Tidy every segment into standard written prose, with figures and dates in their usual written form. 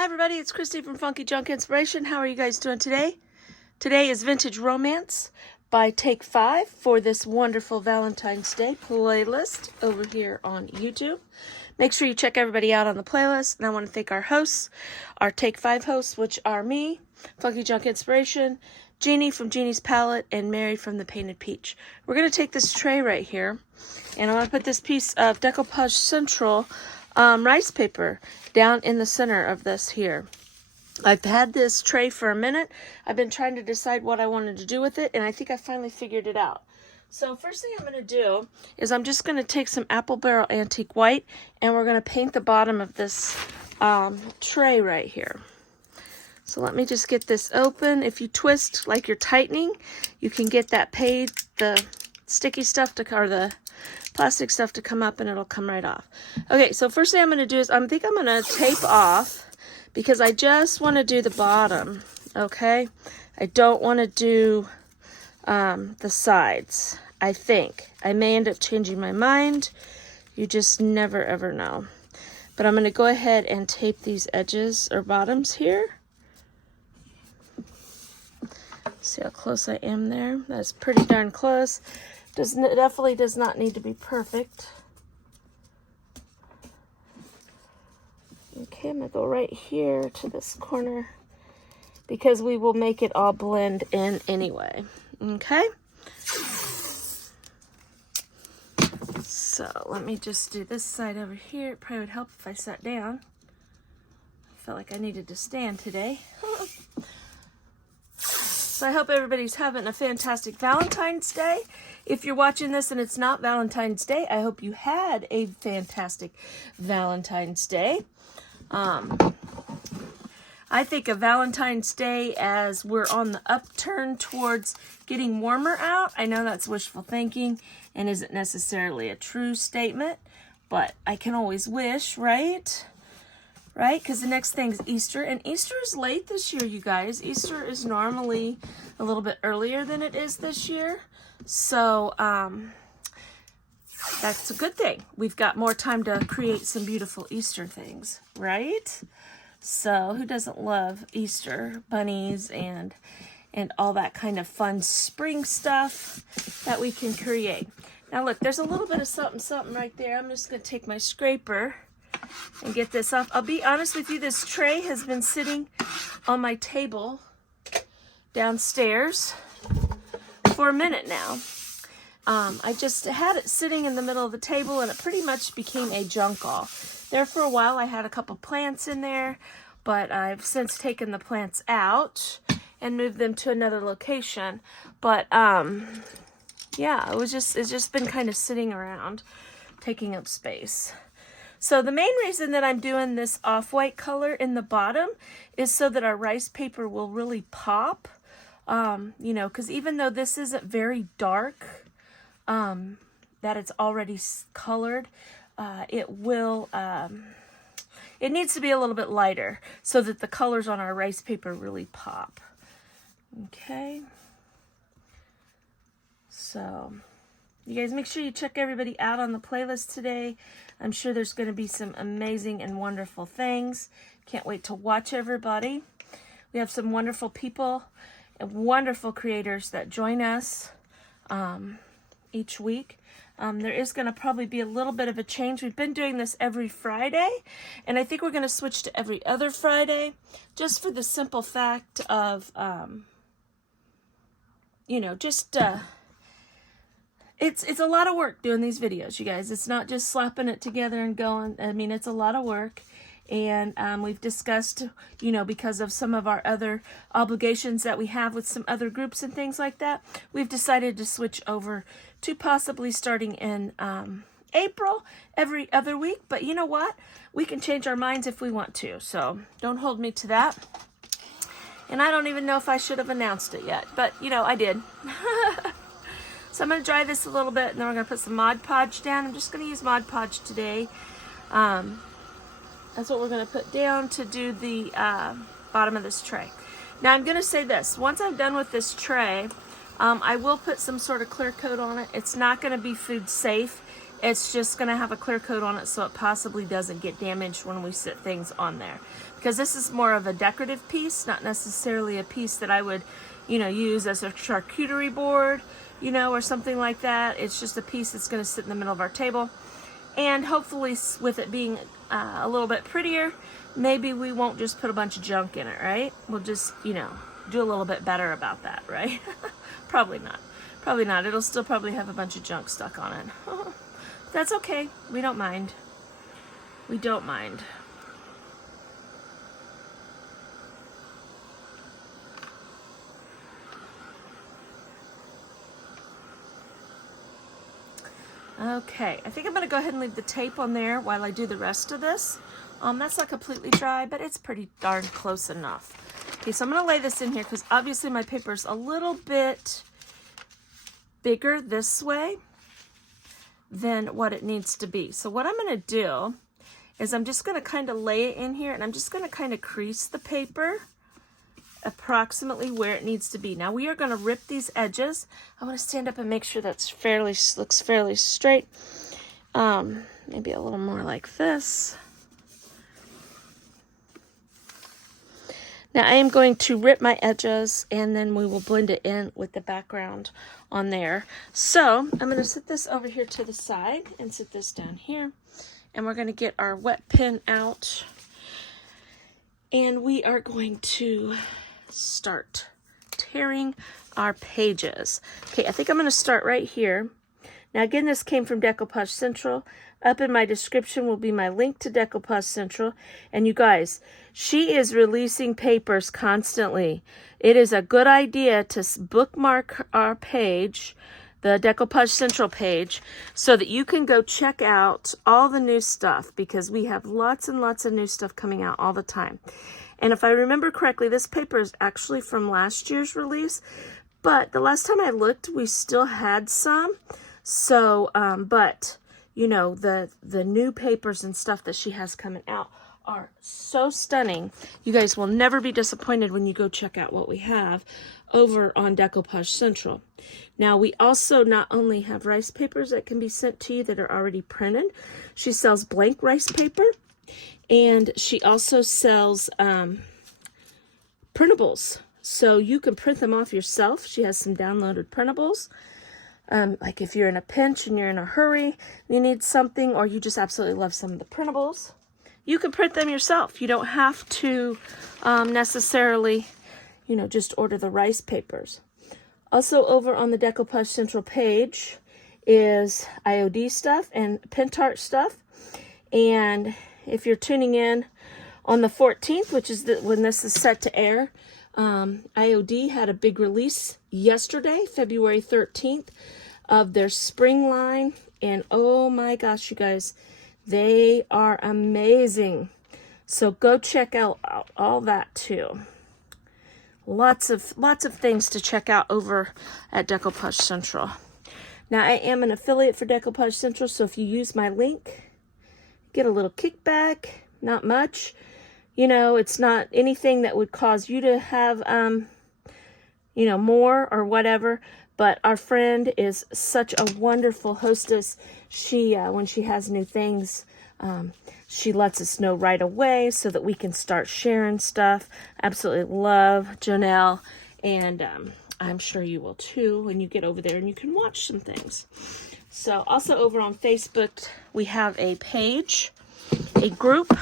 Hi everybody, it's Christy from Funky Junk Inspiration. How are you guys doing today? Today is Vintage Romance by Take 5 for this wonderful Valentine's Day playlist over here on YouTube. Make sure you check everybody out on the playlist. And I want to thank our hosts, our Take 5 hosts, which are me, Funky Junk Inspiration, Jeannie from Jeannie's Palette, and Mary from the Painted Peach. We're going to take this tray right here, and I'm going to put this piece of Decoupage Central rice paper down in the center of this here. I've had this tray for a minute. I've been trying to decide what I wanted to do with it, and I think I finally figured it out. So first thing I'm going to do is I'm just going to take some Apple Barrel Antique White, and we're going to paint the bottom of this tray right here. So let me just get this open. If you twist like you're tightening, you can get that the sticky stuff or the plastic stuff to come up, and it'll come right off. Okay, so first thing I'm going to do is I think I'm going to tape off, because I just want to do the bottom, okay? I don't want to do the sides, I think. I may end up changing my mind. You just never ever know. But I'm going to go ahead and tape these edges or bottoms here. See how close I am there? That's pretty darn close. Definitely does not need to be perfect. Okay, I'm going to go right here to this corner, because we will make it all blend in anyway. Okay? So let me just do this side over here. It probably would help if I sat down. I felt like I needed to stand today. So I hope everybody's having a fantastic Valentine's Day. If you're watching this and it's not Valentine's Day, I hope you had a fantastic Valentine's Day. I think of Valentine's Day as we're on the upturn towards getting warmer out. I know that's wishful thinking and isn't necessarily a true statement, but I can always wish, right? Right? Because the next thing is Easter, and Easter is late this year, you guys. Easter is normally a little bit earlier than it is this year. So, that's a good thing. We've got more time to create some beautiful Easter things, right? So, who doesn't love Easter bunnies and all that kind of fun spring stuff that we can create? Now, look, there's a little bit of something right there. I'm just going to take my scraper and get this off. I'll be honest with you, this tray has been sitting on my table downstairs for a minute now. I just had it sitting in the middle of the table, and it pretty much became a junk all. There for a while I had a couple plants in there, but I've since taken the plants out and moved them to another location. But yeah, it's just been kind of sitting around, taking up space. So the main reason that I'm doing this off-white color in the bottom is so that our rice paper will really pop. You know, because even though this isn't very dark, that it's already colored, it needs to be a little bit lighter so that the colors on our rice paper really pop. Okay. So you guys make sure you check everybody out on the playlist today. I'm sure there's going to be some amazing and wonderful things. Can't wait to watch everybody. We have some wonderful people and wonderful creators that join us each week. There is going to probably be a little bit of a change. We've been doing this every Friday, and I think we're going to switch to every other Friday, just for the simple fact of, you know, just... It's a lot of work doing these videos, you guys. It's not just slapping it together and going. I mean, it's a lot of work. And we've discussed, you know, because of some of our other obligations that we have with some other groups and things like that, we've decided to switch over to possibly starting in April every other week. But you know what? We can change our minds if we want to. So don't hold me to that. And I don't even know if I should have announced it yet. But, you know, I did. So I'm going to dry this a little bit, and then we're going to put some Mod Podge down. I'm just going to use Mod Podge today. That's what we're going to put down to do the bottom of this tray. Now I'm going to say this. Once I'm done with this tray, I will put some sort of clear coat on it. It's not going to be food safe. It's just going to have a clear coat on it so it possibly doesn't get damaged when we sit things on there. Because this is more of a decorative piece, not necessarily a piece that I would, use as a charcuterie board, or something like that. It's just a piece that's going to sit in the middle of our table. And hopefully with it being a little bit prettier, maybe we won't just put a bunch of junk in it, right? We'll just, do a little bit better about that, right? Probably not. Probably not. It'll still probably have a bunch of junk stuck on it. That's okay. We don't mind. We don't mind. Okay, I think I'm going to go ahead and leave the tape on there while I do the rest of this. That's not completely dry, but it's pretty darn close enough. Okay, so I'm going to lay this in here because obviously my paper is a little bit bigger this way than what it needs to be. So what I'm going to do is I'm just going to kind of lay it in here, and I'm just going to kind of crease the paper approximately where it needs to be. Now we are going to rip these edges. I want to stand up and make sure that's looks fairly straight. Maybe a little more like this. Now I am going to rip my edges, and then we will blend it in with the background on there. So I'm going to sit this over here to the side and sit this down here. And we're going to get our wet pen out. And we are going to start tearing our pages. Okay, I think I'm going to start right here. Now again, this came from Decoupage Central. Up in my description will be my link to Decoupage Central. And you guys, she is releasing papers constantly. It is a good idea to bookmark our page, the Decoupage Central page, so that you can go check out all the new stuff, because we have lots and lots of new stuff coming out all the time. And if I remember correctly, this paper is actually from last year's release, but the last time I looked, we still had some. So, but the new papers and stuff that she has coming out are so stunning. You guys will never be disappointed when you go check out what we have over on Decoupage Central. Now, we also not only have rice papers that can be sent to you that are already printed. She sells blank rice paper, and she also sells printables. So you can print them off yourself. She has some downloaded printables. Like if you're in a pinch and you're in a hurry, you need something, or you just absolutely love some of the printables, you can print them yourself. You don't have to necessarily, just order the rice papers. Also over on the Decoupage Central page is IOD stuff and Pentart stuff. And if you're tuning in on the 14th, which is when this is set to air, IOD had a big release yesterday, February 13th, of their spring line. And oh my gosh, you guys, they are amazing. So go check out all that too. Lots of things to check out over at Decoupage Central. Now, I am an affiliate for Decoupage Central, so if you use my link, get a little kickback. Not much. It's not anything that would cause you to have, more or whatever. But our friend is such a wonderful hostess. She, when she has new things, she lets us know right away so that we can start sharing stuff. Absolutely love Janelle, and I'm sure you will too when you get over there and you can watch some things. So also over on Facebook, we have a page, a group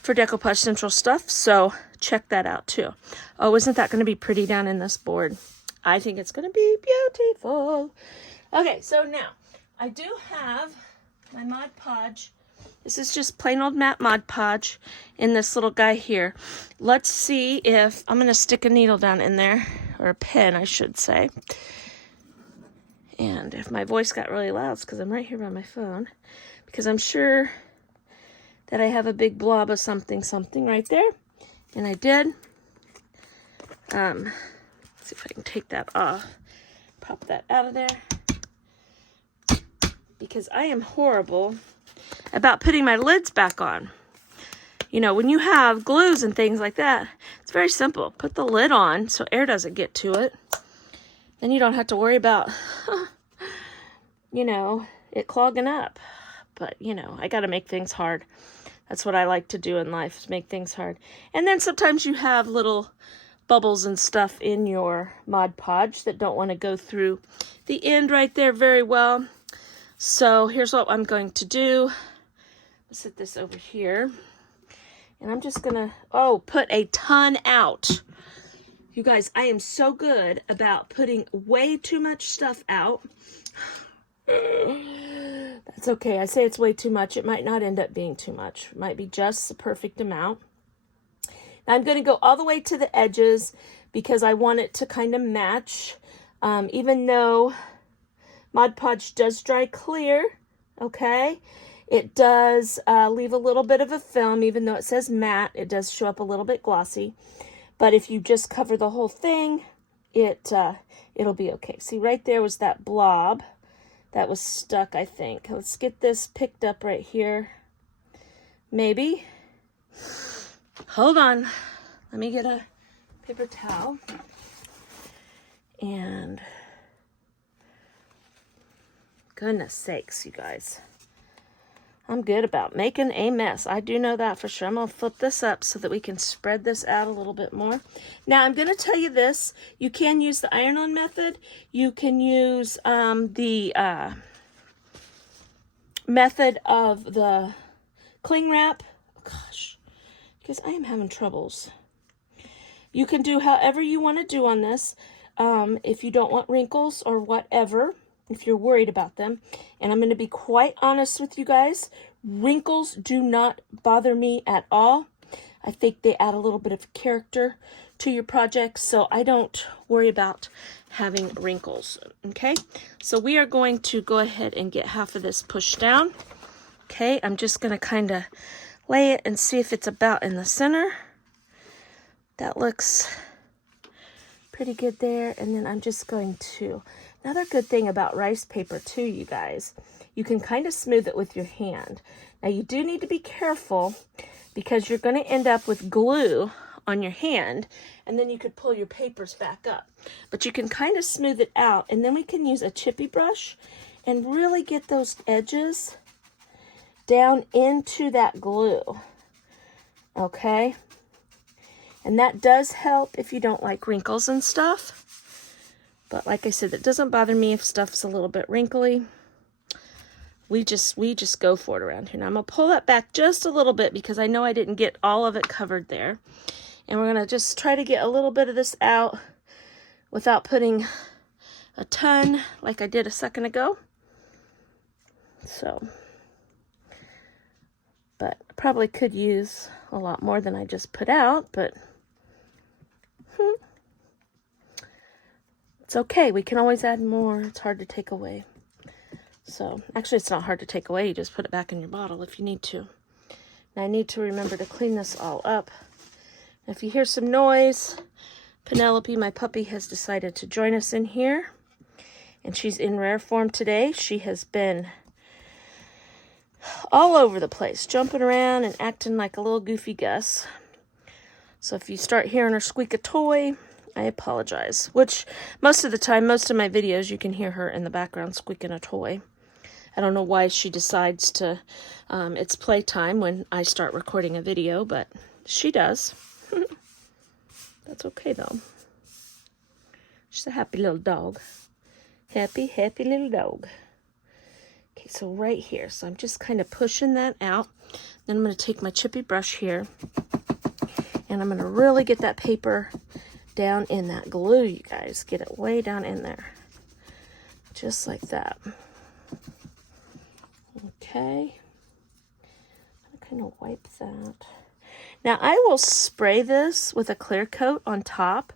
for Decoupage Central stuff. So check that out too. Oh, isn't that going to be pretty down in this board? I think it's going to be beautiful. Okay, so now I do have my Mod Podge. This is just plain old matte Mod Podge in this little guy here. Let's see if I'm going to stick a needle down in there, or a pen, I should say. And if my voice got really loud, it's because I'm right here by my phone. Because I'm sure that I have a big blob of something right there. And I did. Let's see if I can take that off. Pop that out of there. Because I am horrible about putting my lids back on. When you have glues and things like that, it's very simple. Put the lid on so air doesn't get to it. Then you don't have to worry about, it clogging up. But, you know, I got to make things hard. That's what I like to do in life, is make things hard. And then sometimes you have little bubbles and stuff in your Mod Podge that don't want to go through the end right there very well. So here's what I'm going to do. I'll set this over here. And I'm just going to, put a ton out. You guys, I am so good about putting way too much stuff out. That's okay. I say it's way too much. It might not end up being too much. It might be just the perfect amount. Now I'm going to go all the way to the edges because I want it to kind of match. Even though Mod Podge does dry clear, okay, it does leave a little bit of a film. Even though it says matte, it does show up a little bit glossy. But if you just cover the whole thing, it'll be okay. See, right there was that blob that was stuck, I think. Let's get this picked up right here. Maybe. Hold on. Let me get a paper towel. And goodness sakes, you guys. I'm good about making a mess. I do know that for sure. I'm going to flip this up so that we can spread this out a little bit more. Now, I'm going to tell you this. You can use the iron-on method. You can use the method of the cling wrap. Oh, gosh, because I am having troubles. You can do however you want to do on this. If you don't want wrinkles or whatever, if you're worried about them. And I'm going to be quite honest with you guys. Wrinkles do not bother me at all. I think they add a little bit of character to your project, so I don't worry about having wrinkles. Okay, so we are going to go ahead and get half of this pushed down. Okay, I'm just going to kind of lay it and see if it's about in the center. That looks pretty good there. And then I'm just going to, another good thing about rice paper too, you guys, you can kind of smooth it with your hand. Now you do need to be careful because you're going to end up with glue on your hand, and then you could pull your papers back up. But you can kind of smooth it out, and then we can use a chippy brush and really get those edges down into that glue. Okay? And that does help if you don't like wrinkles and stuff. But like I said, it doesn't bother me if stuff's a little bit wrinkly. We just go for it around here. Now I'm going to pull that back just a little bit because I know I didn't get all of it covered there. And we're going to just try to get a little bit of this out without putting a ton like I did a second ago. So, but I probably could use a lot more than I just put out, but it's okay. We can always add more. It's hard to take away. So, actually, it's not hard to take away. You just put it back in your bottle if you need to. Now, I need to remember to clean this all up. If you hear some noise, Penelope, my puppy, has decided to join us in here. And she's in rare form today. She has been all over the place, jumping around and acting like a little goofy Gus. So if you start hearing her squeak a toy, I apologize. Which, most of the time, most of my videos, you can hear her in the background squeaking a toy. I don't know why she decides to, it's playtime when I start recording a video, but she does. That's okay, though. She's a happy little dog. Happy, happy little dog. Okay, so right here. So I'm just kind of pushing that out. Then I'm going to take my chippy brush here, and I'm going to really get that paper down in that glue, you guys. Get it way down in there. Just like that. Okay. I'm kind of wipe that. Now, I will spray this with a clear coat on top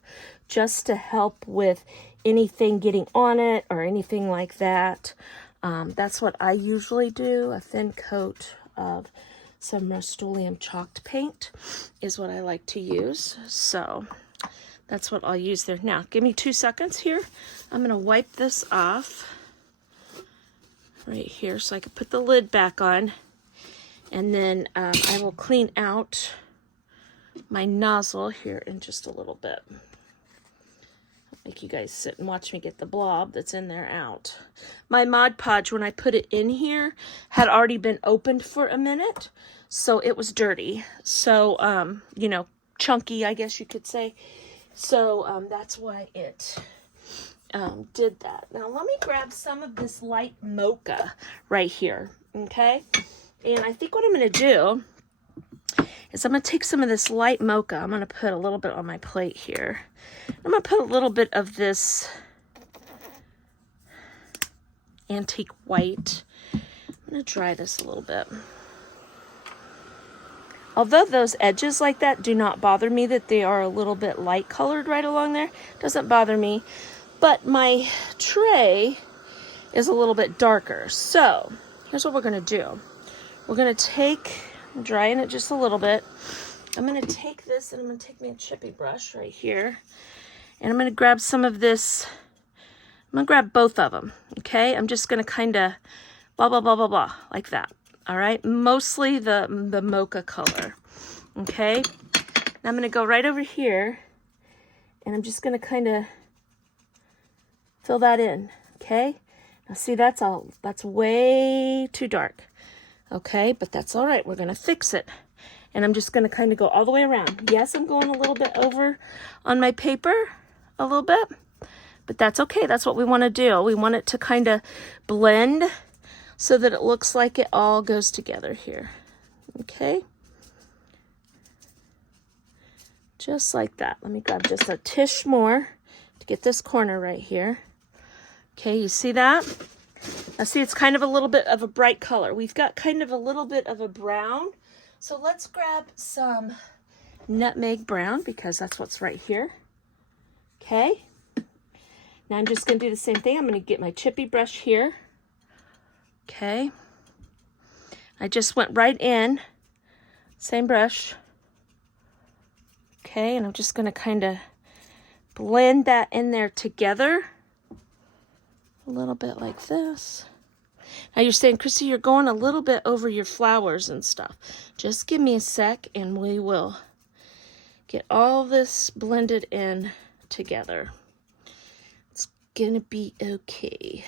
just to help with anything getting on it or anything like that. That's what I usually do. A thin coat of some Rust-Oleum chalked paint is what I like to use. So that's what I'll use there. Now, give me 2 seconds here. I'm going to wipe this off right here so I can put the lid back on. And then I will clean out my nozzle here in just a little bit. Make you guys sit and watch me get the blob that's in there out. My Mod Podge, when I put it in here, had already been opened for a minute, so it was dirty. So, you know, chunky, I guess you could say. So, that's why it did that. Now, let me grab some of this light mocha right here, okay? And I think what I'm going to do is I'm going to take some of this light mocha. I'm going to put a little bit on my plate here. I'm going to put a little bit of this antique white. I'm going to dry this a little bit. Although those edges like that do not bother me, that they are a little bit light colored right along there, doesn't bother me. But my tray is a little bit darker. So here's what we're going to do. We're going to take, I'm drying it just a little bit. I'm going to take this and I'm going to take me a chippy brush right here. And I'm going to grab some of this. I'm going to grab both of them. Okay. I'm just going to kind of blah, blah, blah, blah, blah, like that. All right. Mostly the mocha color. Okay. Now I'm going to go right over here and I'm just going to kind of fill that in. Okay. Now see, that's way too dark. Okay. But that's all right. We're going to fix it. And I'm just going to kind of go all the way around. Yes, I'm going a little bit over on my paper, a little bit, but that's okay. That's what we want to do. We want it to kind of blend so that it looks like it all goes together here. Okay. Just like that. Let me grab just a tish more to get this corner right here. Okay, you see that? Now see, it's kind of a little bit of a bright color. We've got kind of a little bit of a brown. So let's grab some nutmeg brown because that's what's right here. Okay. Now I'm just going to do the same thing. I'm going to get my chippy brush here. Okay. I just went right in. Same brush. Okay. And I'm just going to kind of blend that in there together. A little bit like this. Now you're saying, Christy, you're going a little bit over your flowers and stuff. Just give me a sec and we will get all this blended in together. It's gonna be okay.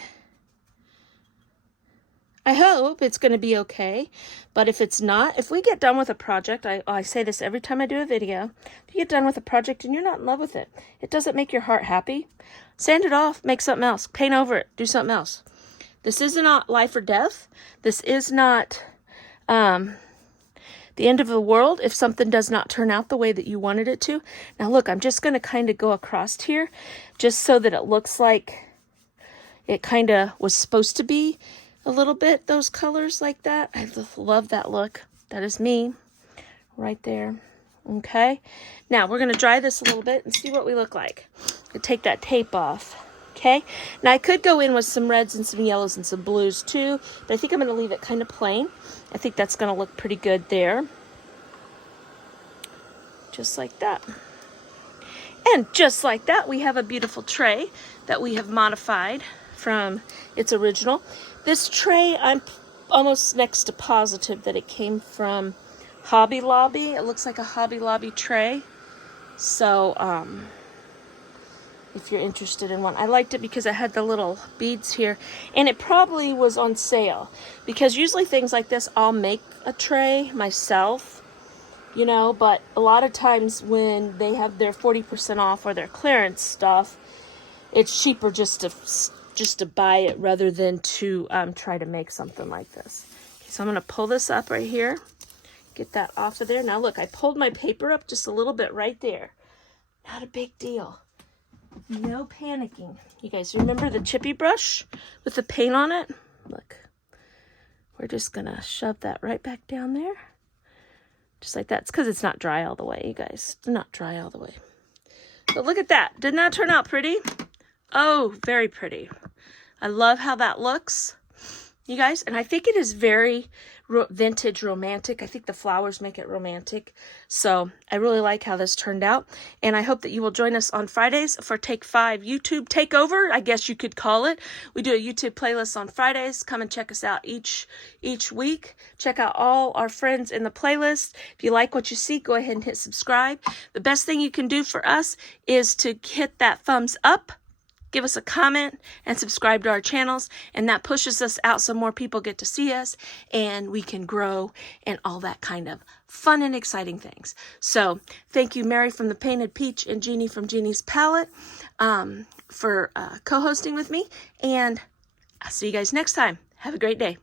I hope it's gonna be okay, but if it's not, if we get done with a project, I say this every time I do a video, if you get done with a project and you're not in love with it, it doesn't make your heart happy, sand it off, make something else, paint over it, do something else. This is not life or death. This is not the end of the world if something does not turn out the way that you wanted it to. Now look, I'm just going to kind of go across here just so that it looks like it kind of was supposed to be a little bit, those colors like that. I love that look. That is me right there. Okay. Now we're going to dry this a little bit and see what we look like. To take that tape off. Okay, now I could go in with some reds and some yellows and some blues too, but I think I'm going to leave it kind of plain. I think that's going to look pretty good there. Just like that. And just like that, we have a beautiful tray that we have modified from its original. This tray, I'm almost next to positive that it came from Hobby Lobby. It looks like a Hobby Lobby tray. So, if you're interested in one. I liked it because it had the little beads here, and it probably was on sale because usually things like this I'll make a tray myself, you know, but a lot of times when they have their 40% off or their clearance stuff, it's cheaper just to buy it rather than to try to make something like this. Okay, so I'm going to pull this up right here, get that off of there. Now look, I pulled my paper up just a little bit right there. Not a big deal. No panicking. You guys remember the chippy brush with the paint on it? Look, we're just gonna shove that right back down there. Just like that. It's because it's not dry all the way, you guys. It's not dry all the way. But look at that. Didn't that turn out pretty? Oh, very pretty. I love how that looks. you guys, and I think it is very vintage romantic. I think the flowers make it romantic. So I really like how this turned out, and I hope that you will join us on Fridays for Take 5 YouTube Takeover, I guess you could call it. We do a YouTube playlist on Fridays. Come and check us out each week. Check out all our friends in the playlist. If you like what you see, go ahead and hit subscribe. The best thing you can do for us is to hit that thumbs up, give us a comment, and subscribe to our channels, and that pushes us out so more people get to see us and we can grow and all that kind of fun and exciting things. So thank you, Mary from the Painted Peach and Jeannie from Jeannie's Palette, for co-hosting with me, and I'll see you guys next time. Have a great day.